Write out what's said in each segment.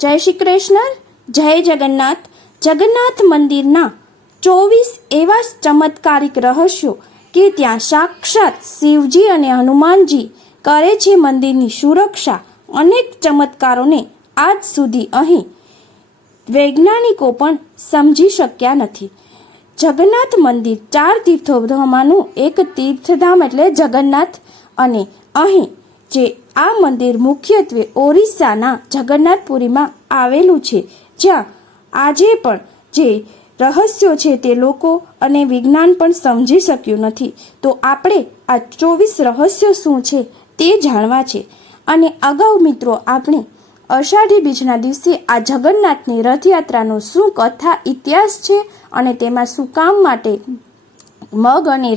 જય શ્રી કૃષ્ણ, જય જગન્નાથ. જગન્નાથ મંદિરના ચોવીસ એવા ચમત્કારિક રહસ્યો કે ત્યાં સાક્ષાત શિવજી અને હનુમાનજી કરે છે મંદિરની સુરક્ષા અનેક ચમત્કારોને આજ સુધી અહીં વૈજ્ઞાનિકો પણ સમજી શક્યા નથી. જગન્નાથ મંદિર ચાર તીર્થોધામાનું એક તીર્થધામ એટલે જગન્નાથ અને અહીં જે આ મંદિર મુખ્યત્વે ઓરિસ્સાના જગન્નાથપુરીમાં આવેલું છે. જ્યાં આજે પણ જે રહસ્યો છે તે લોકો અને વિજ્ઞાન પણ સમજી શક્યું નથી. તો આપણે આ ચોવીસ રહસ્યો શું છે તે જાણવા છે. અને અગાઉ મિત્રો આપણે અષાઢી બીજના દિવસે આ જગન્નાથની રથયાત્રાનો શું કથા, ઇતિહાસ છે અને તેમાં શું કામ માટે મગ અને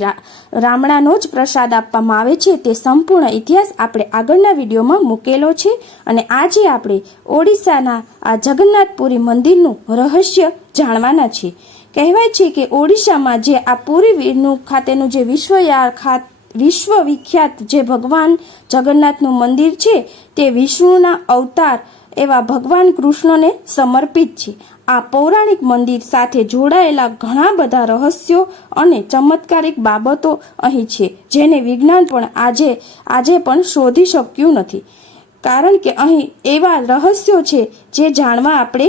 રામણાનો જ પ્રસાદ આપવામાં આવે છે. તે સંપૂર્ણ ઇતિહાસ આપણે આગળના વિડીયોમાં મૂકેલો છે અને આજે આપણે ઓડિશાના આ જગન્નાથપુરી મંદિરનું રહસ્ય જાણવાના છે. કહેવાય છે કે ઓડિશામાં જે આ પુરીનું ખાતેનું જે વિશ્વયા ખાત વિશ્વ વિખ્યાત જે ભગવાન જગન્નાથનું મંદિર છે, તે વિષ્ણુના અવતાર એવા ભગવાન કૃષ્ણને સમર્પિત છે. આ પૌરાણિક મંદિર સાથે જોડાયેલા ઘણા બધા રહસ્યો અને ચમત્કારિક બાબતો અહીં છે, જેને વિજ્ઞાન પણ આજે આજે પણ શોધી શક્યું નથી. કારણ કે અહીં એવા રહસ્યો છે જે જાણવા આપણે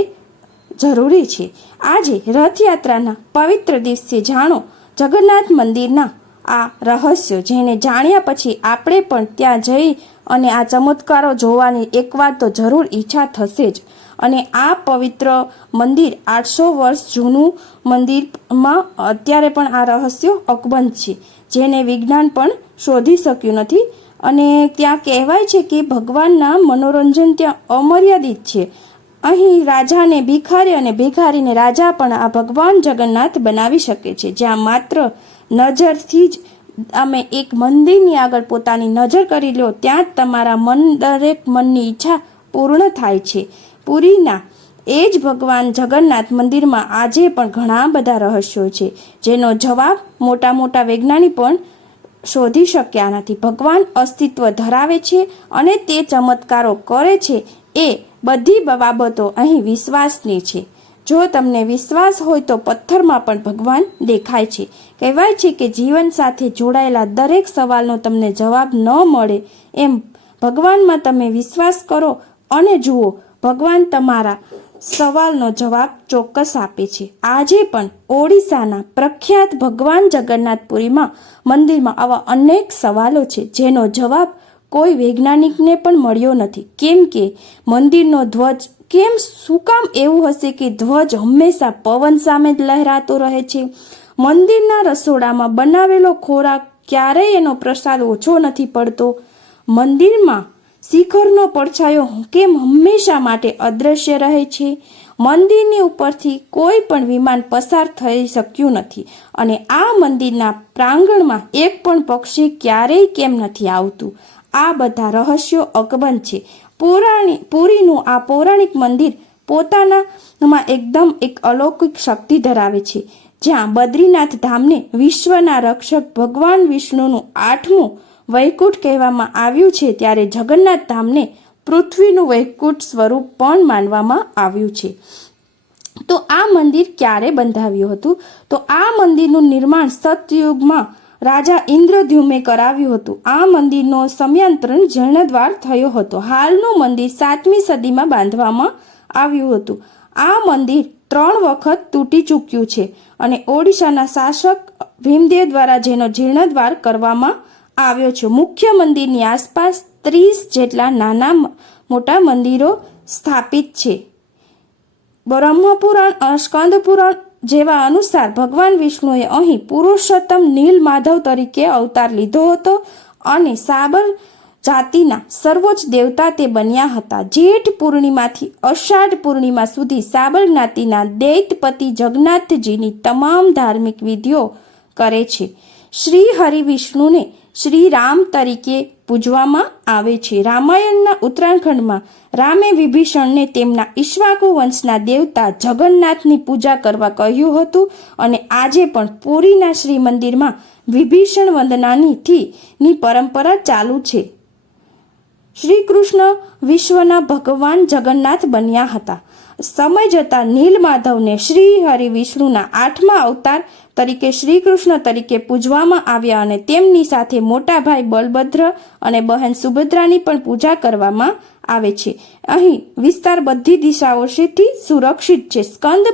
જરૂરી છે. આજે રથયાત્રાના પવિત્ર દિવસે જાણો, જગન્નાથ મંદિરના આ રહસ્યો જેને જાણ્યા પછી આપણે પણ ત્યાં જઈ અને આ ચમત્કારો જોવાની એકવાર તો જરૂર ઈચ્છા થશે જ. અને આ પવિત્ર મંદિર આઠસો વર્ષ જૂનું મંદિરમાં અત્યારે પણ આ રહસ્યો અકબંધ છે, જેને વિજ્ઞાન પણ શોધી શક્યું નથી. અને ત્યાં કહેવાય છે કે ભગવાનના મનોરંજન ત્યાં અમર્યાદિત છે. અહીં રાજાને ભિખારી અને ભિખારીને રાજા પણ આ ભગવાન જગન્નાથ બનાવી શકે છે, જ્યાં માત્ર નજરથી જ અમે એક મંદિરની આગળ પોતાની નજર કરી લો ત્યાં જ તમારા મન, દરેક મનની ઈચ્છા પૂર્ણ થાય છે. પુરીના એ જ ભગવાન જગન્નાથ મંદિરમાં આજે પણ ઘણા બધા રહસ્યો છે, જેનો જવાબ મોટા મોટા વૈજ્ઞાનિક પણ શોધી શક્યા નથી. ભગવાન અસ્તિત્વ ધરાવે છે અને તે ચમત્કારો કરે છે એ બધી બાબતો અહીં વિશ્વાસની છે. જો તમને વિશ્વાસ હોય તો પથ્થરમાં પણ ભગવાન દેખાય છે. કહેવાય છે કે જીવન સાથે જોડાયેલા દરેક સવાલનો તમને જવાબ ન મળે. એમ ભગવાનમાં તમે વિશ્વાસ કરો અને જુઓ, ભગવાન તમારા સવાલનો જવાબ ચોક્કસ આપે છે. આજે પણ ઓડિશાના પ્રખ્યાત ભગવાન જગન્નાથપુરીમાં મંદિરમાં આવા અનેક સવાલો છે, જેનો જવાબ કોઈ વૈજ્ઞાનિકને પણ મળ્યો નથી. કેમ કે મંદિરનો ધ્વજ કેમ શું કામ એવું હશે કે ધ્વજ હંમેશા પવન સામે જ લહેરાતો રહે છે? મંદિરના રસોડામાં બનાવેલો ખોરાક ક્યારેય એનો પ્રસાદ ઓછો નથી પડતો. મંદિરમાં શિખરનો પડછાયો કેમ હંમેશા માટે અદૃશ્ય રહે છે? મંદિરની ઉપરથી કોઈ પણ વિમાન પસાર થઈ શક્યું નથી અને આ મંદિરના પ્રાંગણમાં એક પણ પક્ષી ક્યારેય કેમ નથી આવતું. આ બધા રહસ્યો અકબંધ છે. પૌરાણિક પુરીનું આ પૌરાણિક મંદિર પોતાનામાં એકદમ એક અલૌકિક શક્તિ ધરાવે છે. જ્યાં બદ્રીનાથ ધામને વિશ્વના રક્ષક ભગવાન વિષ્ણુનું આઠમું વૈકુંઠ કહેવામાં આવ્યું છે, ત્યારે જગન્નાથ ધામને પૃથ્વીનું વૈકુંઠ સ્વરૂપ પણ માનવામાં આવ્યું છે. તો આ મંદિર ક્યારે બંધાવ્યું હતું? તો આ મંદિરનું નિર્માણ સતયુગમાં રાજા ઇન્દ્રદ્યુમે કરાવ્યું હતું. આ મંદિરનો સમયાંતરણ જીર્ણદ્વાર થયો હતો. હાલનું મંદિર સાતમી સદીમાં બાંધવામાં આવ્યું હતું. આ મંદિર ત્રણ વખત તૂટી ચૂક્યું છે અને ઓડિશાના શાસક ભીમદેવ દ્વારા જેનો જીર્ણદ્વાર કરવામાં આવ્યો છે. મુખ્ય મંદિરની આસપાસ ત્રીસ જેટલા નાના મોટા મંદિરો સ્થાપિત છે. બ્રહ્મપુરાણ અ, સ્કંદ પુરાણ જેવા અનુસાર ભગવાન વિષ્ણુએ અહીં પુરુષોત્તમ નીલ માધવ તરીકે અવતાર લીધો હતો અને સાબર જાતિના સર્વોચ્ચ દેવતા તે બન્યા હતા. જેઠ પૂર્ણિમાથી અષાઢ પૂર્ણિમા સુધી સાબર જ્ઞાતિના દૈતપતિ જગન્નાથજીની તમામ ધાર્મિક વિધિઓ કરે છે. શ્રી હરિ વિષ્ણુને શ્રી રામ તરીકે પૂજવામાં આવે છે. રામાયણના ઉત્તરાખંડમાં રામે વિભીષણને તેમના ઈશ્વાકુ વંશના દેવતા જગન્નાથની પૂજા કરવા કહ્યું હતું અને આજે પણ પુરીના શ્રી મંદિરમાં વિભીષણ વંદનાની પરંપરા ચાલુ છે. શ્રી કૃષ્ણ વિશ્વના ભગવાન જગન્નાથ બન્યા હતા. સમય જતાં નીલમાધવને શ્રી હરિ વિષ્ણુના આઠમા અવતાર તરીકે શ્રી કૃષ્ણ તરીકે પૂજવામાં આવ્યા અને તેમની સાથે મોટા ભાઈ બલભદ્ર અને બહેન સુભદ્રાની પણ પૂજા કરવામાં આવે છે. અહીં વિસ્તાર બધી દિશાઓથી સુરક્ષિત છે. સ્કંદ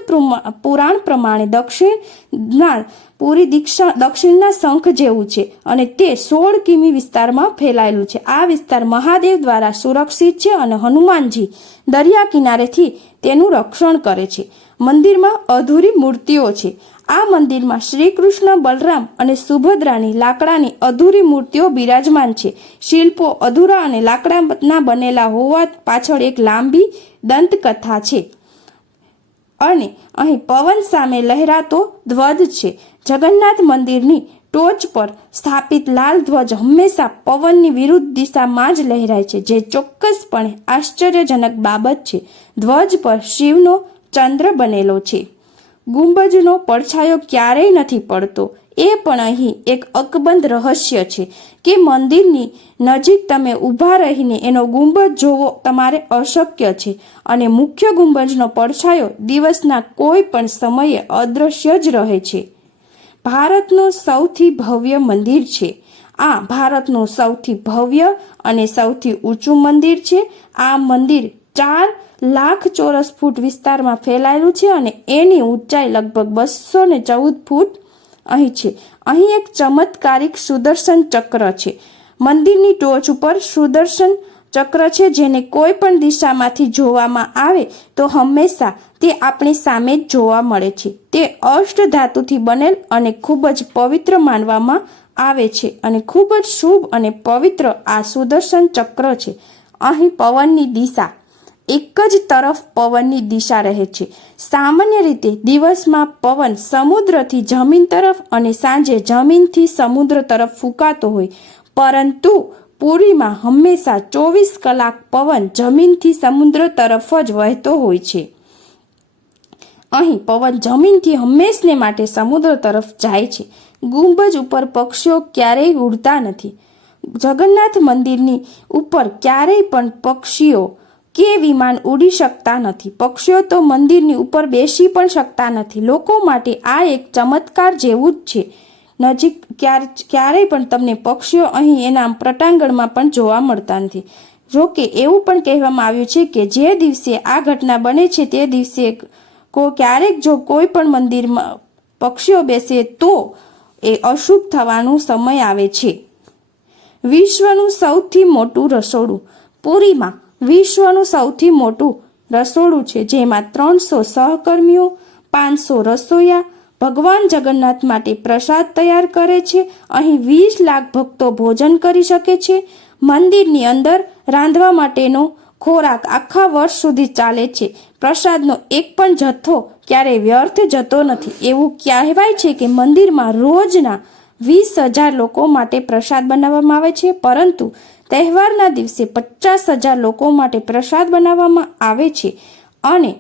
પુરાણ પ્રમાણે દક્ષિણના પૂરી દીક્ષા, દક્ષિણના શંખ જેવું છે અને તે સોળ કિમી વિસ્તારમાં ફેલાયેલું છે. આ વિસ્તાર મહાદેવ દ્વારા સુરક્ષિત છે અને હનુમાનજી દરિયા કિનારેથી તેનું રક્ષણ કરે છે. મંદિરમાં અધૂરી મૂર્તિઓ છે. આ મંદિરમાં શ્રી કૃષ્ણ બલરામ અને સુભદ્રાની લાકડાની અધૂરી મૂર્તિઓ બિરાજમાન છે. શિલ્પો અધૂરા અને લાકડાના બનેલા હોવા પાછળ એક લાંબી દંતકથા છે. અને અહીં પવન સામે લહેરાતો ધ્વજ છે. જગન્નાથ મંદિરની ટોચ પર સ્થાપિત લાલ ધ્વજ હંમેશા પવનની વિરુદ્ધ દિશામાં જ લહેરાય છે, જે ચોક્કસપણે આશ્ચર્યજનક બાબત છે. ધ્વજ પર શિવનો ચંદ્ર બનેલો છે. ગુંબજનો પડછાયો ક્યારેય નથી પડતો. એ પણ અહીં એક અકબંધ રહસ્ય છે કે મંદિરની નજીક તમે ઊભા રહીને એનો ગુંબજ જોવો તમારે અશક્ય છે અને મુખ્ય ગુંબજનો પડછાયો દિવસના કોઈ પણ સમયે અદૃશ્ય જ રહે છે. ભારતનું સૌથી ભવ્ય મંદિર છે. આ ભારતનું સૌથી ભવ્ય અને સૌથી ઊંચું મંદિર છે. આ મંદિર ચાર લાખ ચોરસ ફૂટ વિસ્તારમાં ફેલાયેલું છે અને એની ઊંચાઈ લગભગ બસો ને ચૌદ ફૂટ અહીં છે. અહીં એક ચમત્કારિક સુદર્શન ચક્ર છે. મંદિરની ટોચ ઉપર સુદર્શન ચક્ર છે જેને કોઈ પણ દિશામાંથી જોવામાં આવે તો હંમેશા તે આપણી સામે જ જોવા મળે છે. તે અષ્ટ ધાતુથી બનેલ અને ખૂબ જ પવિત્ર માનવામાં આવે છે અને ખૂબ જ શુભ અને પવિત્ર આ સુદર્શન ચક્ર છે. અહીં પવનની દિશા એક જ તરફ પવનની દિશા રહે છે. સામાન્ય રીતે દિવસમાં પવન સમુદ્રથી જમીન તરફ અને સાંજે જમીનથી સમુદ્ર તરફ ફૂંકાતો હોય, પરંતુ પુરીમાં હંમેશા ચોવીસ કલાક પવન જમીનથી સમુદ્ર તરફ જ વહેતો હોય છે. અહીં પવન જમીનથી હંમેશને માટે સમુદ્ર તરફ જાય છે. ગુંબજ ઉપર પક્ષીઓ ક્યારેય ઉડતા નથી. જગન્નાથ મંદિરની ઉપર ક્યારેય પણ પક્ષીઓ કે વિમાન ઉડી શકતા નથી. પક્ષીઓ તો મંદિરની ઉપર બેસી પણ શકતા નથી. લોકો માટે આ એક ચમત્કાર જેવું જ છે. નજીક ક્યારે, ક્યારેય પણ તમને પક્ષીઓ અહીં એના પ્રટાંગણમાં પણ જોવા મળતા નથી. જો કે એવું પણ કહેવામાં આવ્યું છે કે જે દિવસે આ ઘટના બને છે તે દિવસે કો ક્યારેક જો કોઈ પણ મંદિરમાં પક્ષીઓ બેસે તો એ અશુભ થવાનો સમય આવે છે. વિશ્વનું સૌથી મોટું રસોડું. પુરીમાં વિશ્વનું સૌથી મોટું રસોડું છે જેમાં ત્રણસો સહકર્મીઓ, પાંચસો રસોઈયા ભગવાન જગન્નાથ માટે પ્રસાદ તૈયાર કરે છે. અહીં વીસ લાખ ભક્તો ભોજન કરી શકે છે. મંદિરની અંદર રાંધવા માટેનો ખોરાક આખા વર્ષ સુધી ચાલે છે. પ્રસાદનો એક પણ જથ્થો ક્યારેય વ્યર્થ જતો નથી. એવું કહેવાય છે કે મંદિરમાં રોજના વીસ હજાર લોકો માટે પ્રસાદ બનાવવામાં આવે છે. પરંતુ તહેવારના દિવસે પચાસ હજાર લોકો માટે પ્રસાદ બનાવવામાં આવે છે. અને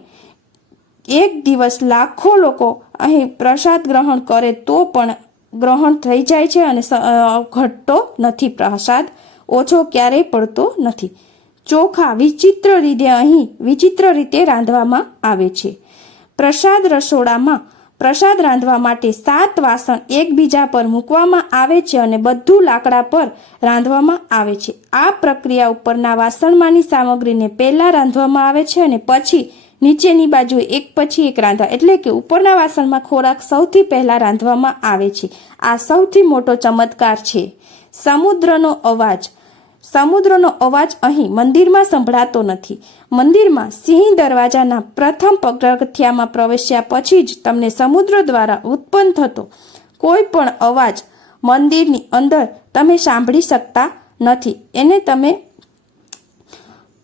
એક દિવસ લાખો લોકો અહીં પ્રસાદ ગ્રહણ કરે તો પણ ગ્રહણ થઈ જાય છે અને ઘટતો નથી પ્રસાદ. ઓછો ક્યારેય પડતો નથી. ચોખા વિચિત્ર રીતે અહીં વિચિત્ર રીતે રાંધવામાં આવે છે. પ્રસાદ રસોડામાં પ્રસાદ રાંધવા માટે સાત વાસણ એકબીજા પર મૂકવામાં આવે છે અને બધું લાકડા પર રાંધવામાં આવે છે. આ પ્રક્રિયા ઉપરના વાસણમાંની સામગ્રીને પહેલાં રાંધવામાં આવે છે અને પછી નીચેની બાજુ એક પછી એક રાંધવા, એટલે કે ઉપરના વાસણમાં ખોરાક સૌથી પહેલા રાંધવામાં આવે છે. આ સૌથી મોટો ચમત્કાર છે. સમુદ્રનો અવાજ. સમુદ્રનો અવાજ અહીં મંદિરમાં સંભળાતો નથી. મંદિરમાં સિંહ દરવાજાના પ્રથમ પગથિયામાં પ્રવેશ્યા પછી જ તમને સમુદ્ર દ્વારા ઉત્પન્ન થતો કોઈ પણ અવાજ મંદિરની અંદર તમે સાંભળી શકતા નથી. એને તમે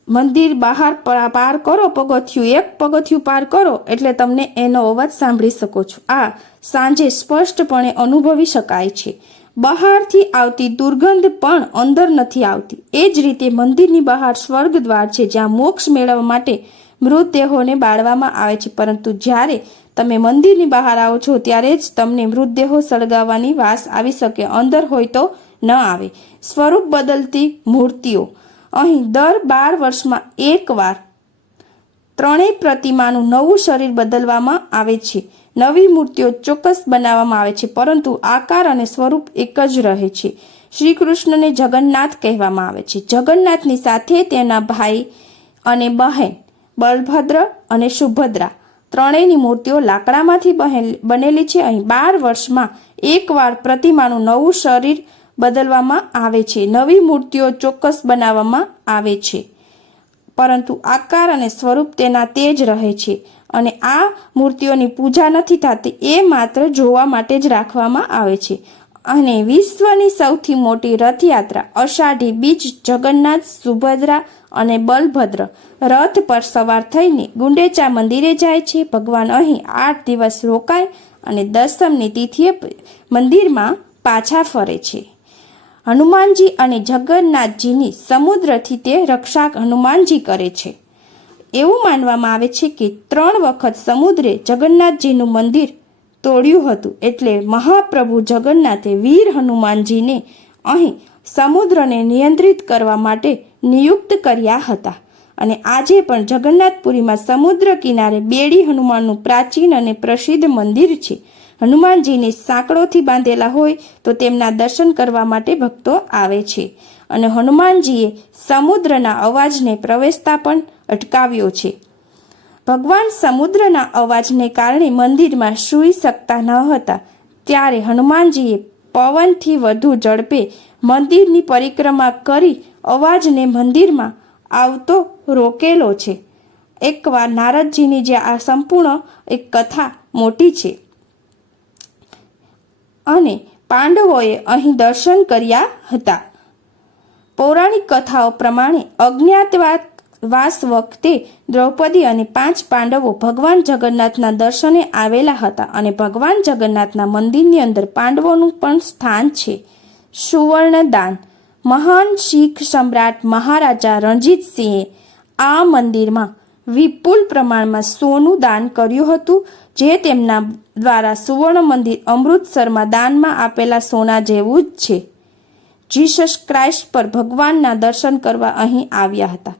મંદિર બહાર પાર કરો, પગથિયું, એક પગથિયું પાર કરો, એટલે તમને એનો અવાજ સાંભળી શકો છો. આ સાંજે સ્પષ્ટપણે અનુભવી શકાય છે. બહારથી આવતી દુર્ગંધ પણ અંદર નથી આવતી. એ જ રીતે મંદિરની બહાર સ્વર્ગ દ્વાર છે, જ્યાં મોક્ષ મેળવવા માટે મૃતદેહોને બાળવામાં આવે છે. પરંતુ જ્યારે તમે મંદિરની બહાર આવો છો, ત્યારે જ તમને મૃતદેહો સળગાવવાની વાસ આવી શકે. અંદર હોય તો ન આવે. સ્વરૂપ બદલતી મૂર્તિઓ અહીં દર બાર વર્ષમાં એકવાર ત્રણેય પ્રતિમાનું નવું શરીર બદલવામાં આવે છે. નવી મૂર્તિઓ ચોક્કસ બનાવવામાં આવે છે, પરંતુ આકાર અને સ્વરૂપ એક જ રહે છે. શ્રી કૃષ્ણને જગન્નાથ કહેવામાં આવે છે. જગન્નાથની સાથે તેના ભાઈ અને બહેન, બલભદ્ર અને સુભદ્રા ત્રણેયની મૂર્તિઓ લાકડામાંથી બનેલી છે. અહીં બાર વર્ષમાં એકવાર પ્રતિમાનું નવું શરીર બદલવામાં આવે છે. નવી મૂર્તિઓ ચોક્કસ બનાવવામાં આવે છે. પરંતુ આકાર અને સ્વરૂપ તેના તે જ રહે છે અને આ મૂર્તિઓની પૂજા નથી થતી, એ માત્ર જોવા માટે જ રાખવામાં આવે છે. અને વિશ્વની સૌથી મોટી રથયાત્રા અષાઢી બીજ જગન્નાથ, સુભદ્રા અને બલભદ્ર. રથ પર સવાર થઈને ગુંડેચા મંદિરે જાય છે. ભગવાન અહીં આઠ દિવસ રોકાય અને દસમની તિથિએ મંદિરમાં પાછા ફરે છે. હનુમાનજી અને જગન્નાથજીની સમુદ્રથી તે રક્ષા હનુમાનજી કરે છે. એવું માનવામાં આવે છે કે ત્રણ વખત સમુદ્રે જગન્નાથજીનું મંદિર તોડ્યું હતું એટલે મહાપ્રભુ જગન્નાથે વીર હનુમાનજીને અહીં સમુદ્રને નિયંત્રિત કરવા માટે નિયુક્ત કર્યા હતા. અને આજે પણ જગન્નાથપુરીમાં સમુદ્ર કિનારે બેડી હનુમાનનું પ્રાચીન અને પ્રસિદ્ધ મંદિર છે. હનુમાનજીને સાંકળોથી બાંધેલા હોય તો તેમના દર્શન કરવા માટે ભક્તો આવે છે. અને હનુમાનજીએ સમુદ્રના અવાજને પ્રવેશતા પણ અટકાવ્યો છે. ભગવાન સમુદ્રના અવાજને કારણે મંદિરમાં સૂઈ શકતા ન હતા. ત્યારે હનુમાનજીએ પવનથી વધુ ઝડપે મંદિરની પરિક્રમા કરી અવાજને મંદિરમાં આવતો રોકેલો છે. એકવાર નારદજીની જે આ સંપૂર્ણ એક કથા મોટી છે. અને પાંડવોએ અહીં દર્શન કર્યા હતા. પૌરાણિક કથાઓ પ્રમાણે અજ્ઞાતવાસ વખતે દ્રૌપદી અને પાંચ પાંડવો ભગવાન જગન્નાથના દર્શને આવેલા હતા અને ભગવાન જગન્નાથના મંદિરની અંદર પાંડવોનું પણ સ્થાન છે. સુવર્ણદાન. મહાન શીખ સમ્રાટ મહારાજા રણજીતસિંહે આ મંદિરમાં વિપુલ પ્રમાણમાં સોનું દાન કર્યું હતું, જે તેમના દ્વારા સુવર્ણ મંદિર અમૃતસરમાં દાનમાં આપેલા સોના જેવું જ છે. જીસસ ક્રાઇસ્ટ પર ભગવાનના દર્શન કરવા અહીં આવ્યા હતા.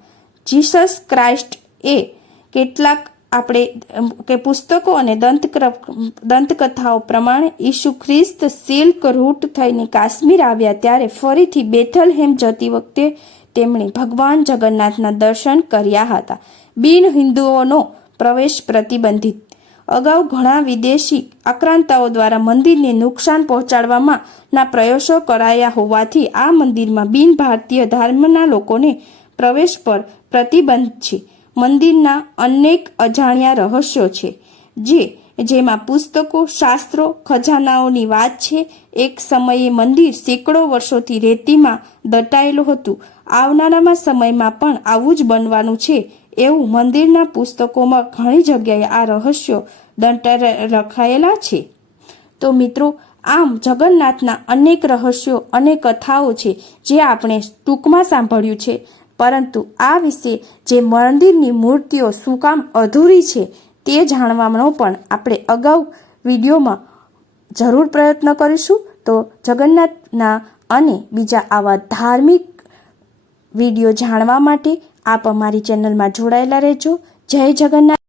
જીસસ ક્રાઇસ્ટ એ કેટલાક આપણે કે પુસ્તકો અને દંતક્ર- દંતકથાઓ પ્રમાણે ઈસુ ખ્રિસ્ત સિલ્ક રૂટ થઈને કાશ્મીર આવ્યા ત્યારે ફરીથી બેથલહેમ જતી વખતે તેમણે ભગવાન જગન્નાથના દર્શન કર્યા હતા. બિન હિન્દુઓનો પ્રવેશ પ્રતિબંધિત અગાઉ ઘણા વિદેશી આક્રાંતાઓ દ્વારા મંદિરને નુકસાન પહોંચાડવામાં ના પ્રયાસો કરાયા હોવાથી આ મંદિરમાં બિન ભારતીય ધર્મના લોકોને પ્રવેશ પર પ્રતિબંધ છે. મંદિરના અનેક અજાણ્યા રહસ્યો છે, જે, જેમાં પુસ્તકો, શાસ્ત્રો, ખજાનાઓની વાત છે. એક સમયે મંદિર સેંકડો વર્ષોથી રેતીમાં દટાયેલું હતું. આવનારામાં સમયમાં પણ આવું જ બનવાનું છે. એવું મંદિરના પુસ્તકોમાં ઘણી જગ્યાએ આ રહસ્યો દંટર રખાયેલા છે. તો મિત્રો, આમ જગન્નાથના અનેક રહસ્યો અને કથાઓ છે જે આપણે ટૂંકમાં સાંભળ્યું છે. પરંતુ આ વિશે જે મંદિરની મૂર્તિઓ શું કામ અધૂરી છે તે જાણવાનો પણ આપણે અગાઉ વિડીયોમાં જરૂર પ્રયત્ન કરીશું. તો જગન્નાથના અને બીજા આવા ધાર્મિક વીડિયો જાણવા માટે આપ અમારી ચેનલમાં જોડાયેલા રહેજો. જય જગન્નાથ.